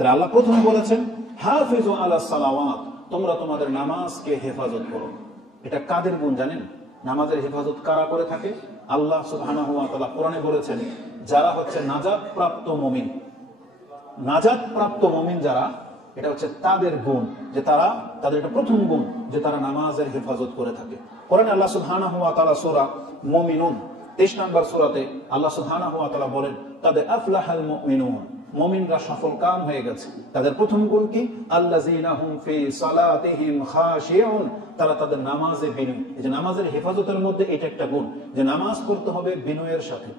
তাহলে আল্লাহ প্রথমে বলেছেন হাফিজু আলাস সালাওয়াত, তোমরা তোমাদের নামাজকে হেফাজত করো। এটা কাদের গুণ জানেন? নামাজের হেফাজত কারা করে থাকে? আল্লাহ সুবহানাহু ওয়া তাআলা কোরআনে বলেছেন যারা হচ্ছে নাজাত প্রাপ্ত মুমিন, নাজাত প্রাপ্ত মুমিন যারা, এটা হচ্ছে তাদের গুণ, যে তারা, তাদের এটা প্রথম গুণ যে তারা নামাজের হেফাজত করে থাকে। কোরআনে আল্লাহ সুবহানাহু ওয়া তাআলা সূরা মুমিনুন 23 নম্বর সূরাতে আল্লাহ সুবহানাহু ওয়া তাআলা বলেন কাদ আফলাহাল মুমিনুন, মুমিনরা সফলকাম হয়ে গেছে। তাদের প্রথম গুণ কি? আল্লাযীনা হুম ফি সালাতিহিম খাশিউন, তারা তাদের নামাজে বিনয়ী। এই যে নামাজের হেফাজতের মধ্যে এটা একটা গুণ, যে নামাজ পড়তে হবে বিনয়ের সাথে,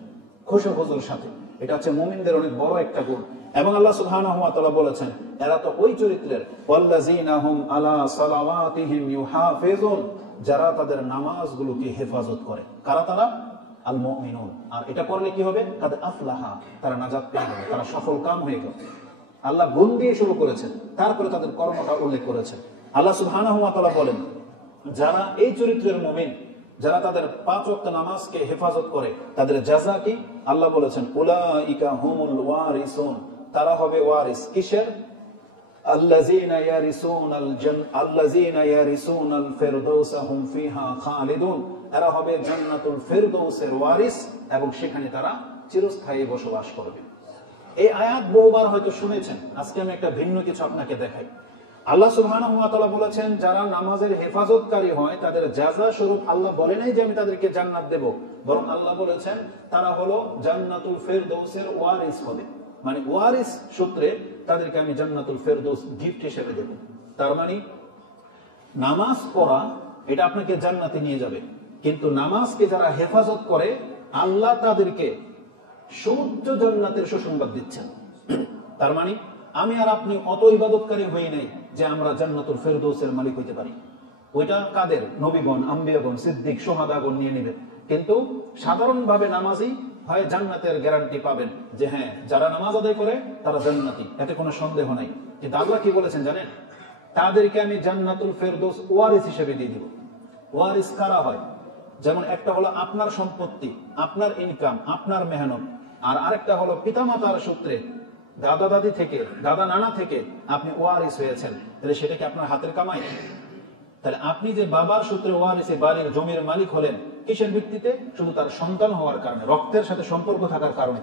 খুশুখুজুর সাথে। এটা হচ্ছে মুমিনদের অনেক বড় একটা গুণ। এবং আল্লাহ সুবহানাহু ওয়া তাআলা বলেছেন এরা তো ওই চরিত্রের, ওয়াল্লাযীনা হুম আলা সালাওয়াতিহিম ইউহাফিজুন, যারা তাদের নামাজগুলোকে হেফাজত করে। কারা তারা? আল মুমিনুন। আর এটা করলে কি হবে? কাদ আফলাহা, তারা নাজাত পেয়ে গেল, তারা সফলকাম হয়ে গেল। আল্লাহ গুণ দিয়ে শুরু করেছেন, তারপরে তাদের কর্মটা উল্লেখ করেছেন। আল্লাহ সুবহানাহু ওয়া তাআলা বলেন যারা এই চরিত্রের মুমিন, যারা তাদের 5 ওয়াক্ত নামাজকে হেফাজত করে, তাদের জাযা কি? আল্লাহ বলেছেন উলাইকা হুমুল ওয়ারিসুন, তারা হবে ওয়ারিস। কিসের? আল্লাযীনা ইয়ারিসুনাল ফিরদাউসা হুম ফিহা খালিদুন, এরা হবে জান্নাতুল ফিরদাউসের ওয়ারিস এবং সেখানে তারা চিরস্থায়ী বসবাস করবে। এই আয়াত বহুবার হয়তো শুনেছেন, আজকে আমি একটা ভিন্ন কিছু আপনাকে দেখাই। আল্লাহ সুবহানাহু ওয়া তাআলা বলেছেন যারা নামাজের হেফাজতকারী হয় তাদের জাযা স্বরূপ আল্লাহ বলে নাই যে আমি তাদেরকে জান্নাত দেব, বরং আল্লাহ বলেছেন তারা হলো জান্নাতুল ফিরদাউসের ওয়ারিস হবে। মানে ওয়ারিস সূত্রে তাদেরকে আমি জান্নাতুল ফিরদাউস গিফট হিসেবে দেব। তার মানে নামাজ পড়া এটা আপনাকে জান্নাতে নিয়ে যাবে, কিন্তু নামাজকে যারা হেফাজত করে আল্লাহ তাদেরকে সমুচ্চ জান্নাতের সুসংবাদ দিচ্ছেন। তার মানে আমি আর আপনি অত ইবাদতকারী হই নাই যে আমরা জান্নাতুল ফিরদাউসের মালিক হইতে পারি। ওইটা কাদের? নবীগণ, আম্বিয়াগণ, সিদ্দিক, শুহাদাগণ নিয়ে নেবেন। কিন্তু সাধারণভাবে নামাজি হয় জান্নাতের গ্যারান্টি পাবেন যে হ্যাঁ যারা নামাজ আদায় করে তারা জান্নাতি, এতে কোনো সন্দেহ নাই। কিন্তু আল্লাহ কি বলেছেন জানেন? তাদেরকে আমি জান্নাতুল ফিরদাউস ওয়ারিস হিসেবে দিয়ে দিব। ওয়ারিস কারা হয়? যেমন একটা হলো আপনার সম্পত্তি, আপনার ইনকাম, আপনার মেহনত, আর আরেকটা হলো পিতামাতার সূত্রে, দাদা দাদি থেকে, দাদা নানা থেকে আপনি ওয়ারিস হয়েছেন। তাহলে সেটা কি আপনার হাতের কামাই? তাহলে আপনি যে বাবার সূত্রে ওয়ারিসে বাড়ির জমির মালিক হলেন, কিসের ভিত্তিতে? শুধু তার সন্তান হওয়ার কারণে, রক্তের সাথে সম্পর্ক থাকার কারণে।